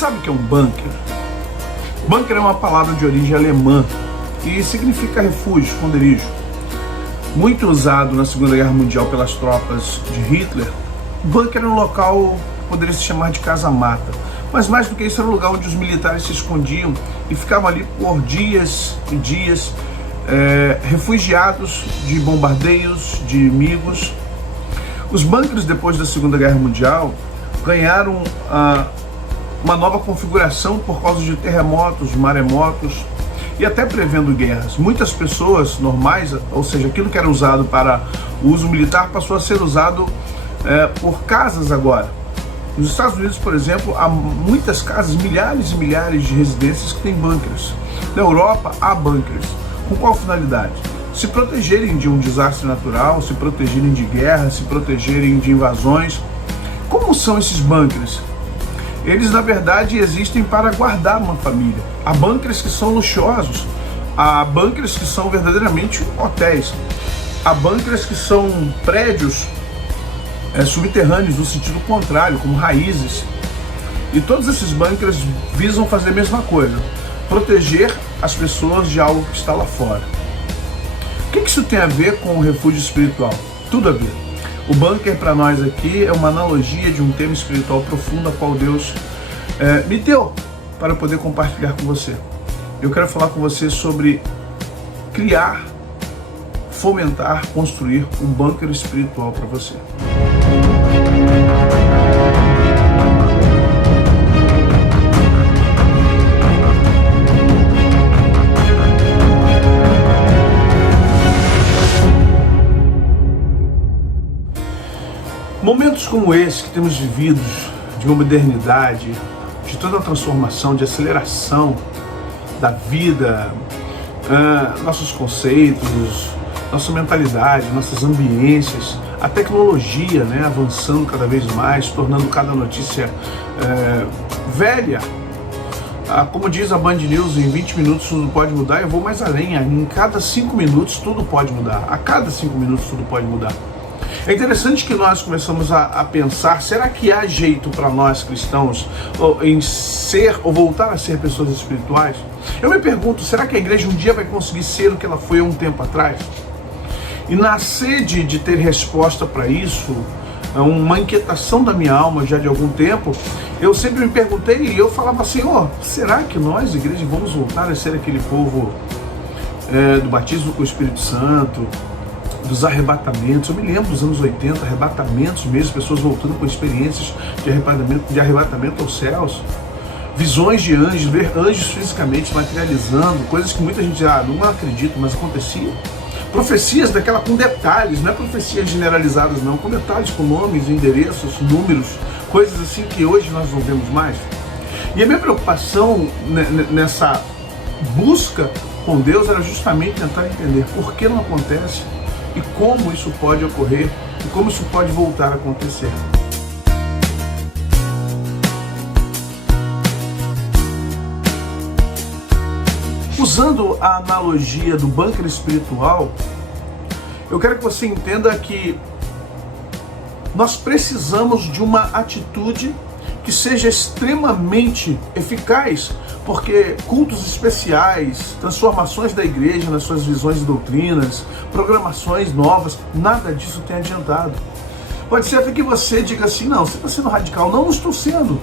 sabe o que é um bunker? Bunker é uma palavra de origem alemã e significa refúgio, esconderijo. Muito usado na Segunda Guerra Mundial pelas tropas de Hitler, bunker era um local que poderia se chamar de casa-mata. Mas mais do que isso, era um lugar onde os militares se escondiam e ficavam ali por dias e dias, refugiados de bombardeios, de inimigos. Os bunkers, depois da Segunda Guerra Mundial, ganharam uma nova configuração por causa de terremotos, de maremotos e até prevendo guerras. Muitas pessoas normais, ou seja, aquilo que era usado para o uso militar, passou a ser usado por casas agora. Nos Estados Unidos, por exemplo, há muitas casas, milhares e milhares de residências que têm bunkers. Na Europa, há bunkers. Com qual finalidade? Se protegerem de um desastre natural, se protegerem de guerra, se protegerem de invasões. Como são esses bunkers? Eles, na verdade, existem para guardar uma família. Há bunkers que são luxuosos, há bunkers que são verdadeiramente hotéis, há bunkers que são prédios subterrâneos no sentido contrário, como raízes. E todos esses bunkers visam fazer a mesma coisa, proteger as pessoas de algo que está lá fora. O que isso tem a ver com o refúgio espiritual? Tudo a ver. O bunker para nós aqui é uma analogia de um tema espiritual profundo a qual Deus me deu para poder compartilhar com você. Eu quero falar com você sobre criar, fomentar, construir um bunker espiritual para você. Momentos como esse que temos vivido, de uma modernidade, de toda a transformação, de aceleração da vida, nossos conceitos, nossa mentalidade, nossas ambiências, a tecnologia, avançando cada vez mais, tornando cada notícia velha. Como diz a Band News, em 20 minutos tudo pode mudar. Eu vou mais além, em cada 5 minutos tudo pode mudar, a cada 5 minutos tudo pode mudar. É interessante que nós começamos a pensar, será que há jeito para nós cristãos em ser ou voltar a ser pessoas espirituais? Eu me pergunto, será que a igreja um dia vai conseguir ser o que ela foi há um tempo atrás? E na sede de ter resposta para isso, uma inquietação da minha alma já de algum tempo, eu sempre me perguntei e eu falava, Senhor, será que nós, igreja, vamos voltar a ser aquele povo do batismo com o Espírito Santo, dos arrebatamentos? Eu me lembro dos anos 80, arrebatamentos mesmo, pessoas voltando com experiências de arrebatamento aos céus, visões de anjos, ver anjos fisicamente materializando, coisas que muita gente não acredita, mas aconteciam. Profecias daquela com detalhes, não é profecias generalizadas não, com detalhes, com nomes, endereços, números, coisas assim que hoje nós não vemos mais. E a minha preocupação nessa busca com Deus era justamente tentar entender por que não acontece e como isso pode ocorrer e como isso pode voltar a acontecer. Usando a analogia do bunker espiritual, eu quero que você entenda que nós precisamos de uma atitude que seja extremamente eficaz, porque cultos especiais, transformações da igreja nas suas visões e doutrinas, programações novas, nada disso tem adiantado. Pode ser até que você diga assim, não, você está sendo radical. Não estou sendo.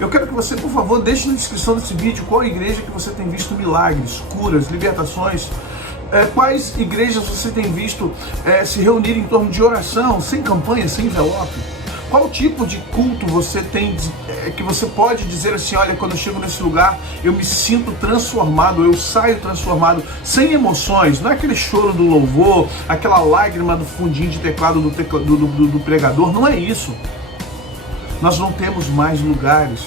Eu quero que você, por favor, deixe na descrição desse vídeo qual igreja que você tem visto milagres, curas, libertações, quais igrejas você tem visto se reunir em torno de oração, sem campanha, sem envelope. Qual tipo de culto você tem que você pode dizer assim, olha, quando eu chego nesse lugar, eu me sinto transformado, eu saio transformado, sem emoções, não é aquele choro do louvor, aquela lágrima do fundinho de teclado do pregador, não é isso. Nós não temos mais lugares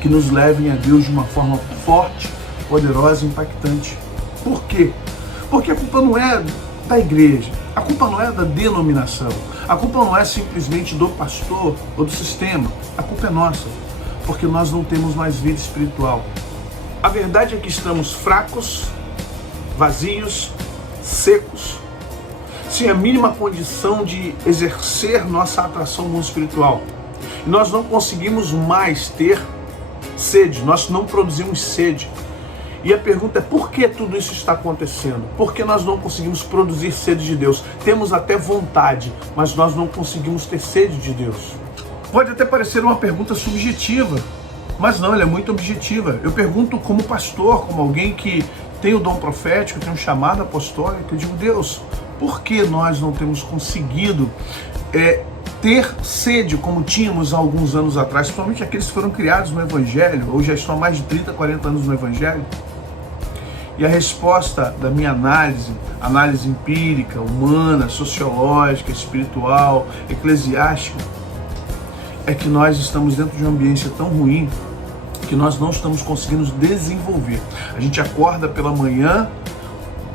que nos levem a Deus de uma forma forte, poderosa e impactante. Por quê? Porque a culpa não é da igreja, a culpa não é da denominação, a culpa não é simplesmente do pastor ou do sistema, a culpa é nossa, porque nós não temos mais vida espiritual. A verdade é que estamos fracos, vazios, secos, sem a mínima condição de exercer nossa atração no mundo espiritual. E nós não conseguimos mais ter Sede, nós não produzimos sede. E a pergunta é, por que tudo isso está acontecendo? Por que nós não conseguimos produzir sede de Deus? Temos até vontade, mas nós não conseguimos ter sede de Deus. Pode até parecer uma pergunta subjetiva, mas não, ela é muito objetiva. Eu pergunto como pastor, como alguém que tem o dom profético, tem um chamado apostólico, eu digo, Deus, por que nós não temos conseguido ter sede como tínhamos há alguns anos atrás, principalmente aqueles que foram criados no Evangelho, ou já estão há mais de 30, 40 anos no Evangelho? E a resposta da minha análise empírica, humana, sociológica, espiritual, eclesiástica, é que nós estamos dentro de uma ambiência tão ruim que nós não estamos conseguindo desenvolver. A gente acorda pela manhã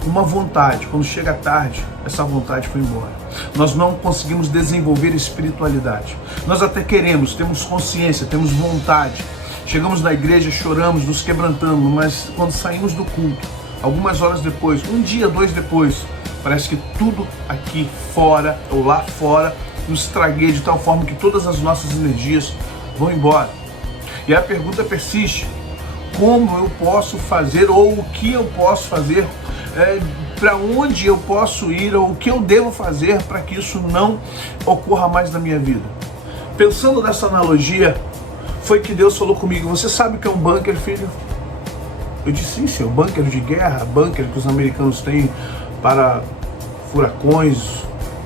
com uma vontade, quando chega à tarde, essa vontade foi embora. Nós não conseguimos desenvolver espiritualidade. Nós até queremos, temos consciência, temos vontade. Chegamos na igreja, choramos, nos quebrantamos, mas quando saímos do culto, algumas horas depois, um dia, 2 depois, parece que tudo aqui fora ou lá fora nos tragueia de tal forma que todas as nossas energias vão embora. E a pergunta persiste: como eu posso fazer, ou o que eu posso fazer, para onde eu posso ir, ou o que eu devo fazer para que isso não ocorra mais na minha vida? Pensando nessa analogia, foi que Deus falou comigo: você sabe o que é um bunker, filho? Eu disse, sim, senhor, bunker de guerra, bunker que os americanos têm para furacões,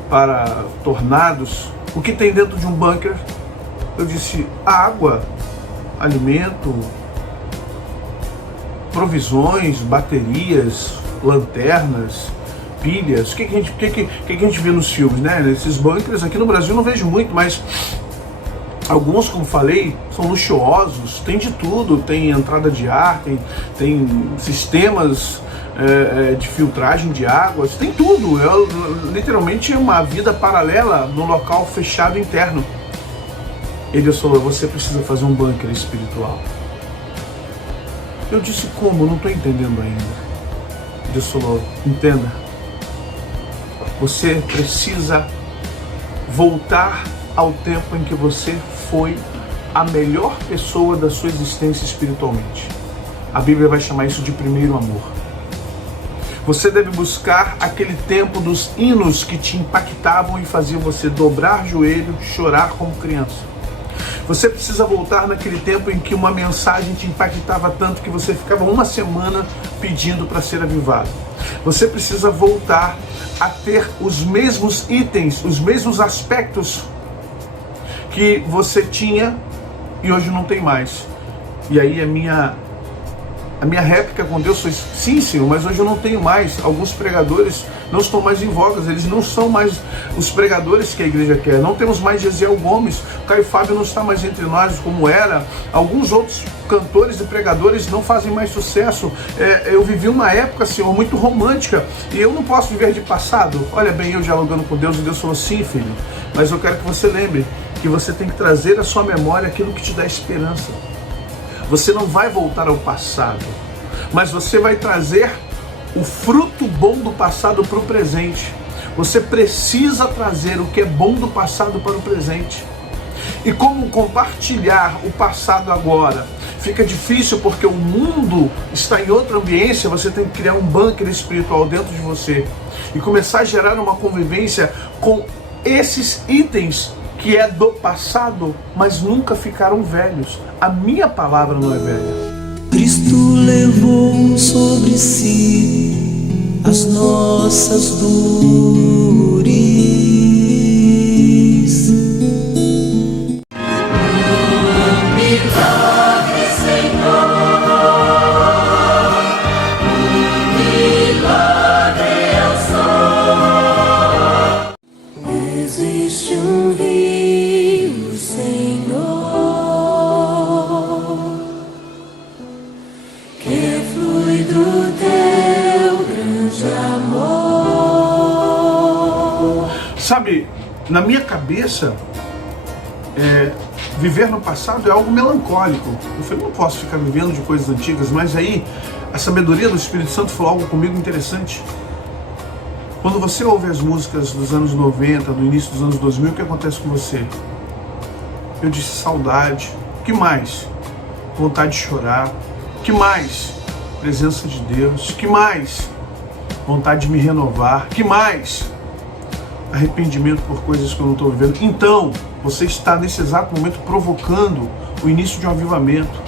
para tornados. O que tem dentro de um bunker? Eu disse, água, alimento, provisões, baterias, lanternas, pilhas. O que a gente vê nos filmes, né? Esses bunkers aqui no Brasil eu não vejo muito, mas alguns, como falei, são luxuosos, tem de tudo, tem entrada de ar, tem sistemas de filtragem de águas, tem tudo. Literalmente uma vida paralela no local fechado interno. E Deus falou, você precisa fazer um bunker espiritual. Eu disse, como? Não estou entendendo ainda. Deus falou, entenda, você precisa voltar ao tempo em que você foi a melhor pessoa da sua existência espiritualmente. A Bíblia vai chamar isso de primeiro amor. Você deve buscar aquele tempo dos hinos que te impactavam e faziam você dobrar joelho, chorar como criança. Você precisa voltar naquele tempo em que uma mensagem te impactava tanto que você ficava uma semana pedindo para ser avivado. Você precisa voltar a ter os mesmos itens, os mesmos aspectos que você tinha e hoje não tem mais. E aí a minha réplica com Deus foi, sim, Senhor, mas hoje eu não tenho mais. Alguns pregadores não estão mais em voga, eles não são mais os pregadores que a igreja quer. Não temos mais Gesiel Gomes, o Caio Fábio não está mais entre nós como era. Alguns outros cantores e pregadores não fazem mais sucesso. Eu vivi uma época, Senhor, muito romântica, e eu não posso viver de passado. Olha bem, eu dialogando com Deus, e Deus falou, sim, filho, mas eu quero que você lembre que você tem que trazer à sua memória aquilo que te dá esperança. Você não vai voltar ao passado, mas você vai trazer o fruto bom do passado para o presente. Você precisa trazer o que é bom do passado para o presente. E como compartilhar o passado agora? Fica difícil porque o mundo está em outra ambiência, você tem que criar um bunker espiritual dentro de você e começar a gerar uma convivência com esses itens que é do passado, mas nunca ficaram velhos. A minha palavra não é velha. Cristo levou sobre si as nossas dores. Milagre, Senhor, milagre eu sou. Existe um rio, Senhor, que flui do teu grande amor. Sabe, na minha cabeça, viver no passado é algo melancólico. Eu falei, não posso ficar vivendo de coisas antigas, mas aí a sabedoria do Espírito Santo falou algo comigo interessante. Quando você ouve as músicas dos anos 90, do início dos anos 2000, o que acontece com você? Eu disse saudade. O que mais? Vontade de chorar. Que mais? Presença de Deus. Que mais? Vontade de me renovar. Que mais? Arrependimento por coisas que eu não estou vivendo. Então, você está nesse exato momento provocando o início de um avivamento.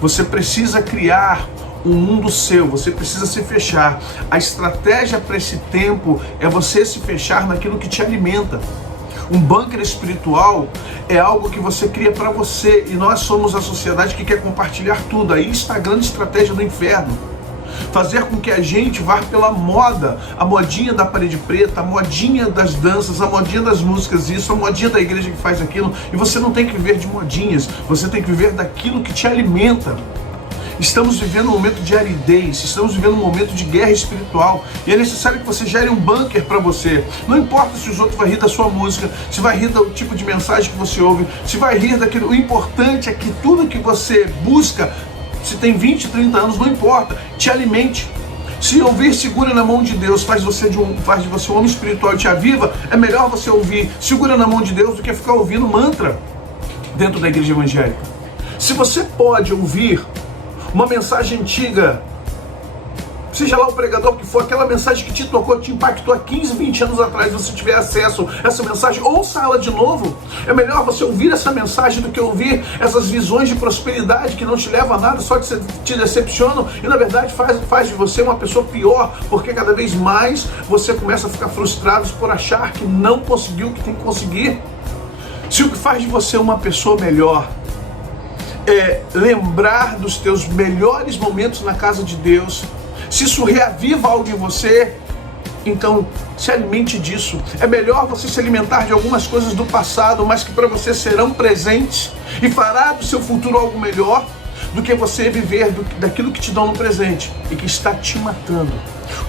Você precisa criar um mundo seu, você precisa se fechar. A estratégia para esse tempo é você se fechar naquilo que te alimenta. Um bunker espiritual é algo que você cria para você, e nós somos a sociedade que quer compartilhar tudo. Aí está a grande estratégia do inferno. Fazer com que a gente vá pela moda, a modinha da parede preta, a modinha das danças, a modinha das músicas, isso, a modinha da igreja que faz aquilo. E você não tem que viver de modinhas, você tem que viver daquilo que te alimenta. Estamos vivendo um momento de aridez, estamos vivendo um momento de guerra espiritual, e é necessário que você gere um bunker para você. Não importa se os outros vão rir da sua música, se vai rir do tipo de mensagem que você ouve, se vai rir daquilo. O importante é que tudo que você busca, se tem 20, 30 anos, não importa, te alimente. Se ouvir Segura na Mão de Deus faz de você um homem espiritual e te aviva, é melhor você ouvir Segura na Mão de Deus do que ficar ouvindo mantra dentro da igreja evangélica. Se você pode ouvir uma mensagem antiga, seja lá o pregador que for, aquela mensagem que te tocou, te impactou há 15, 20 anos atrás, se você tiver acesso a essa mensagem, ouça ela de novo. É melhor você ouvir essa mensagem do que ouvir essas visões de prosperidade que não te levam a nada, só te decepcionam e na verdade faz de você uma pessoa pior, porque cada vez mais você começa a ficar frustrado por achar que não conseguiu o que tem que conseguir. Se o que faz de você uma pessoa melhor é lembrar dos teus melhores momentos na casa de Deus, se isso reaviva algo em você, então se alimente disso. É melhor você se alimentar de algumas coisas do passado, mas que para você serão presentes e fará do seu futuro algo melhor, do que você viver daquilo que te dão no presente e que está te matando.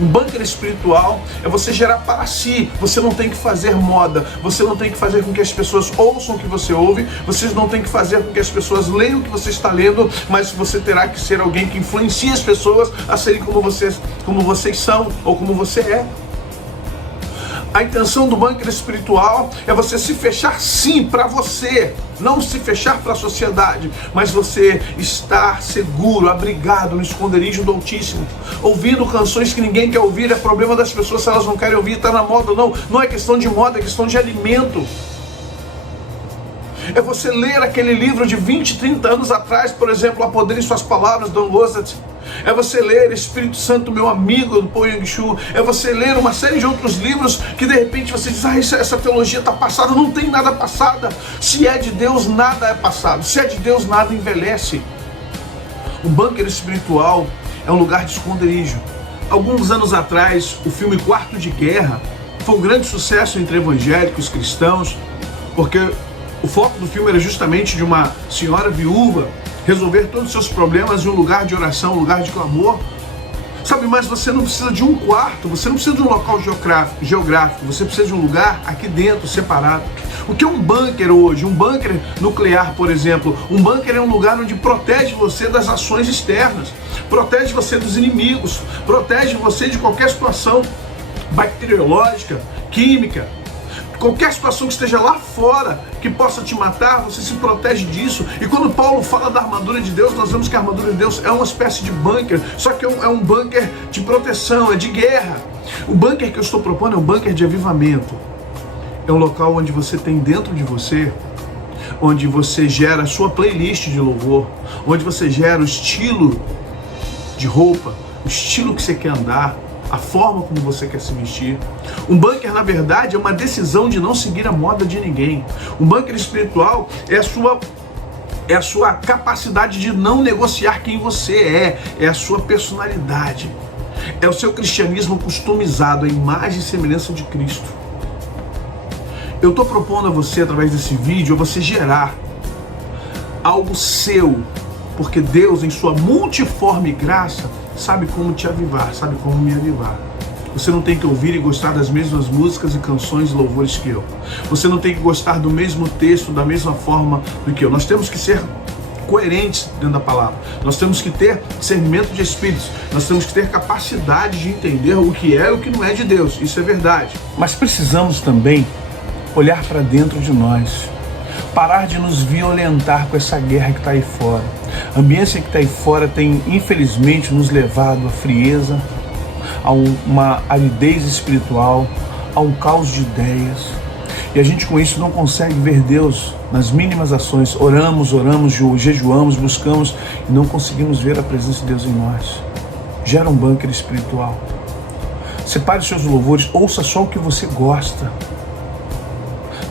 Um bunker espiritual é você gerar para si. Você não tem que fazer moda, você não tem que fazer com que as pessoas ouçam o que você ouve, você não tem que fazer com que as pessoas leiam o que você está lendo, mas você terá que ser alguém que influencia as pessoas a serem como vocês são ou como você é. A intenção do bunker espiritual é você se fechar sim para você, não se fechar para a sociedade, mas você estar seguro, abrigado no esconderijo do Altíssimo, ouvindo canções que ninguém quer ouvir. É problema das pessoas se elas não querem ouvir, está na moda ou não. Não é questão de moda, é questão de alimento. É você ler aquele livro de 20, 30 anos atrás, por exemplo, A Poder em Suas Palavras, Don Gossett. É você ler Espírito Santo, Meu Amigo, do Paul Young-Shu. É você ler uma série de outros livros que de repente você diz, essa teologia está passada. Não tem nada passada. Se é de Deus, nada é passado. Se é de Deus, nada envelhece. O bunker espiritual é um lugar de esconderijo. Alguns anos atrás, o filme Quarto de Guerra foi um grande sucesso entre evangélicos, cristãos, porque o foco do filme era justamente de uma senhora viúva resolver todos os seus problemas em um lugar de oração, um lugar de clamor. Sabe, mas você não precisa de um quarto, você não precisa de um local geográfico, você precisa de um lugar aqui dentro, separado. O que é um bunker hoje? Um bunker nuclear, por exemplo. Um bunker é um lugar onde protege você das ações externas, protege você dos inimigos, protege você de qualquer situação bacteriológica, química. Qualquer situação que esteja lá fora que possa te matar, você se protege disso. E quando Paulo fala da armadura de Deus, nós vemos que a armadura de Deus é uma espécie de bunker, só que é um bunker de proteção, é de guerra. O bunker que eu estou propondo é um bunker de avivamento. É um local onde você tem dentro de você, onde você gera a sua playlist de louvor, onde você gera o estilo de roupa, o estilo que você quer andar, a forma como você quer se vestir. Um bunker, na verdade, é uma decisão de não seguir a moda de ninguém. Um bunker espiritual é a sua capacidade de não negociar quem você é a sua personalidade, é o seu cristianismo customizado, a imagem e semelhança de Cristo. Eu estou propondo a você, através desse vídeo, a você gerar algo seu, porque Deus, em sua multiforme graça, sabe como te avivar, sabe como me avivar. Você não tem que ouvir e gostar das mesmas músicas e canções e louvores que eu. Você não tem que gostar do mesmo texto, da mesma forma do que eu. Nós temos que ser coerentes dentro da palavra. Nós temos que ter discernimento de espíritos. Nós temos que ter capacidade de entender o que é e o que não é de Deus. Isso é verdade. Mas precisamos também olhar para dentro de nós. Parar de nos violentar com essa guerra que está aí fora. A ambiência que está aí fora tem, infelizmente, nos levado à frieza, a uma aridez espiritual, a um caos de ideias. E a gente com isso não consegue ver Deus nas mínimas ações. Oramos, jejuamos, buscamos e não conseguimos ver a presença de Deus em nós. Gera um bunker espiritual. Separe os seus louvores, ouça só o que você gosta.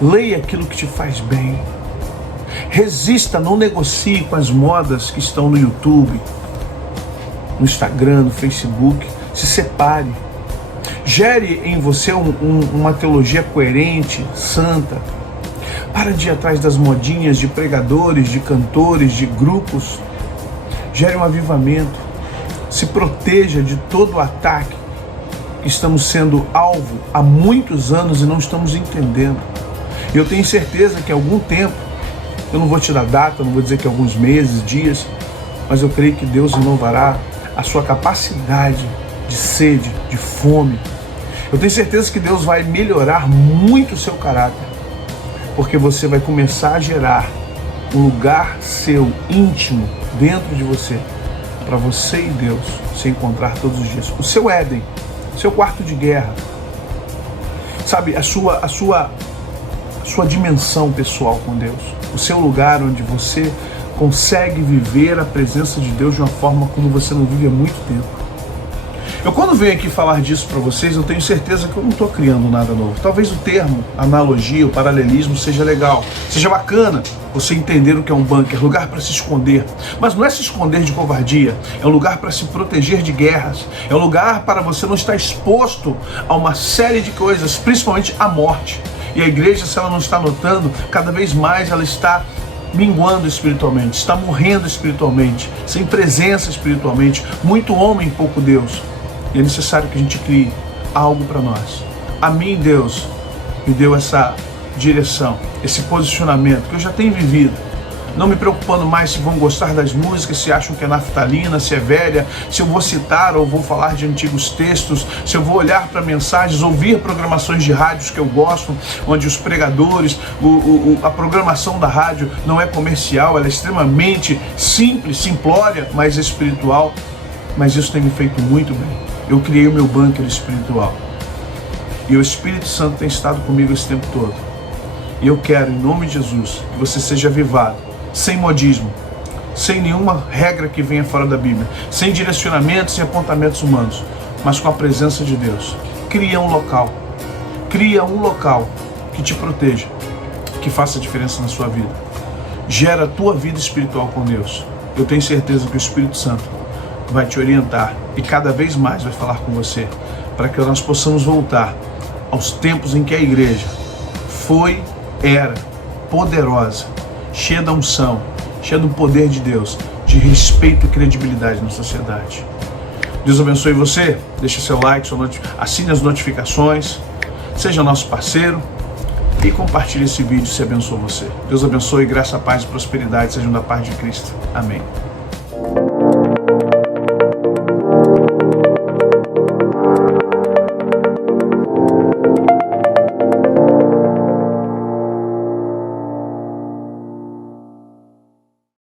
Leia aquilo que te faz bem. Resista, não negocie com as modas que estão no YouTube, no Instagram, no Facebook. Se separe. Gere em você uma teologia coerente, santa. Para de ir atrás das modinhas de pregadores, de cantores, de grupos. Gere um avivamento. Se proteja de todo o ataque que estamos sendo alvo há muitos anos e não estamos entendendo. Eu tenho certeza que em algum tempo, eu não vou te dar data, não vou dizer que alguns meses, dias, mas eu creio que Deus renovará a sua capacidade de sede, de fome. Eu tenho certeza que Deus vai melhorar muito o seu caráter, porque você vai começar a gerar um lugar seu, íntimo, dentro de você, para você e Deus se encontrar todos os dias. O seu Éden, seu quarto de guerra, sabe, a sua dimensão pessoal com Deus, o seu lugar onde você consegue viver a presença de Deus de uma forma como você não vive há muito tempo. Eu quando venho aqui falar disso para vocês, eu tenho certeza que eu não estou criando nada novo. Talvez o termo, analogia, o paralelismo seja legal, seja bacana você entender o que é um bunker, lugar para se esconder. Mas não é se esconder de covardia, é um lugar para se proteger de guerras, é um lugar para você não estar exposto a uma série de coisas, principalmente a morte. E a igreja, se ela não está notando, cada vez mais ela está minguando espiritualmente, está morrendo espiritualmente, sem presença espiritualmente, muito homem, pouco Deus. E é necessário que a gente crie algo para nós. A mim, Deus me deu essa direção, esse posicionamento que eu já tenho vivido. Não me preocupando mais se vão gostar das músicas, se acham que é naftalina, se é velha, se eu vou citar ou vou falar de antigos textos, se eu vou olhar para mensagens, ouvir programações de rádios que eu gosto, onde os pregadores, a programação da rádio não é comercial, ela é extremamente simples, simplória, mas espiritual. Mas isso tem me feito muito bem. Eu criei o meu bunker espiritual. E o Espírito Santo tem estado comigo esse tempo todo. E eu quero, em nome de Jesus, que você seja avivado, sem modismo, sem nenhuma regra que venha fora da Bíblia, sem direcionamentos e apontamentos humanos, mas com a presença de Deus. Cria um local que te proteja, que faça diferença na sua vida. Gera a tua vida espiritual com Deus. Eu tenho certeza que o Espírito Santo vai te orientar e cada vez mais vai falar com você, para que nós possamos voltar aos tempos em que a igreja era poderosa, cheia da unção, cheia do poder de Deus, de respeito e credibilidade na sociedade. Deus abençoe você, deixe seu like, assine as notificações, seja nosso parceiro e compartilhe esse vídeo se abençoou você. Deus abençoe, graça, paz e prosperidade sejam da parte de Cristo. Amém.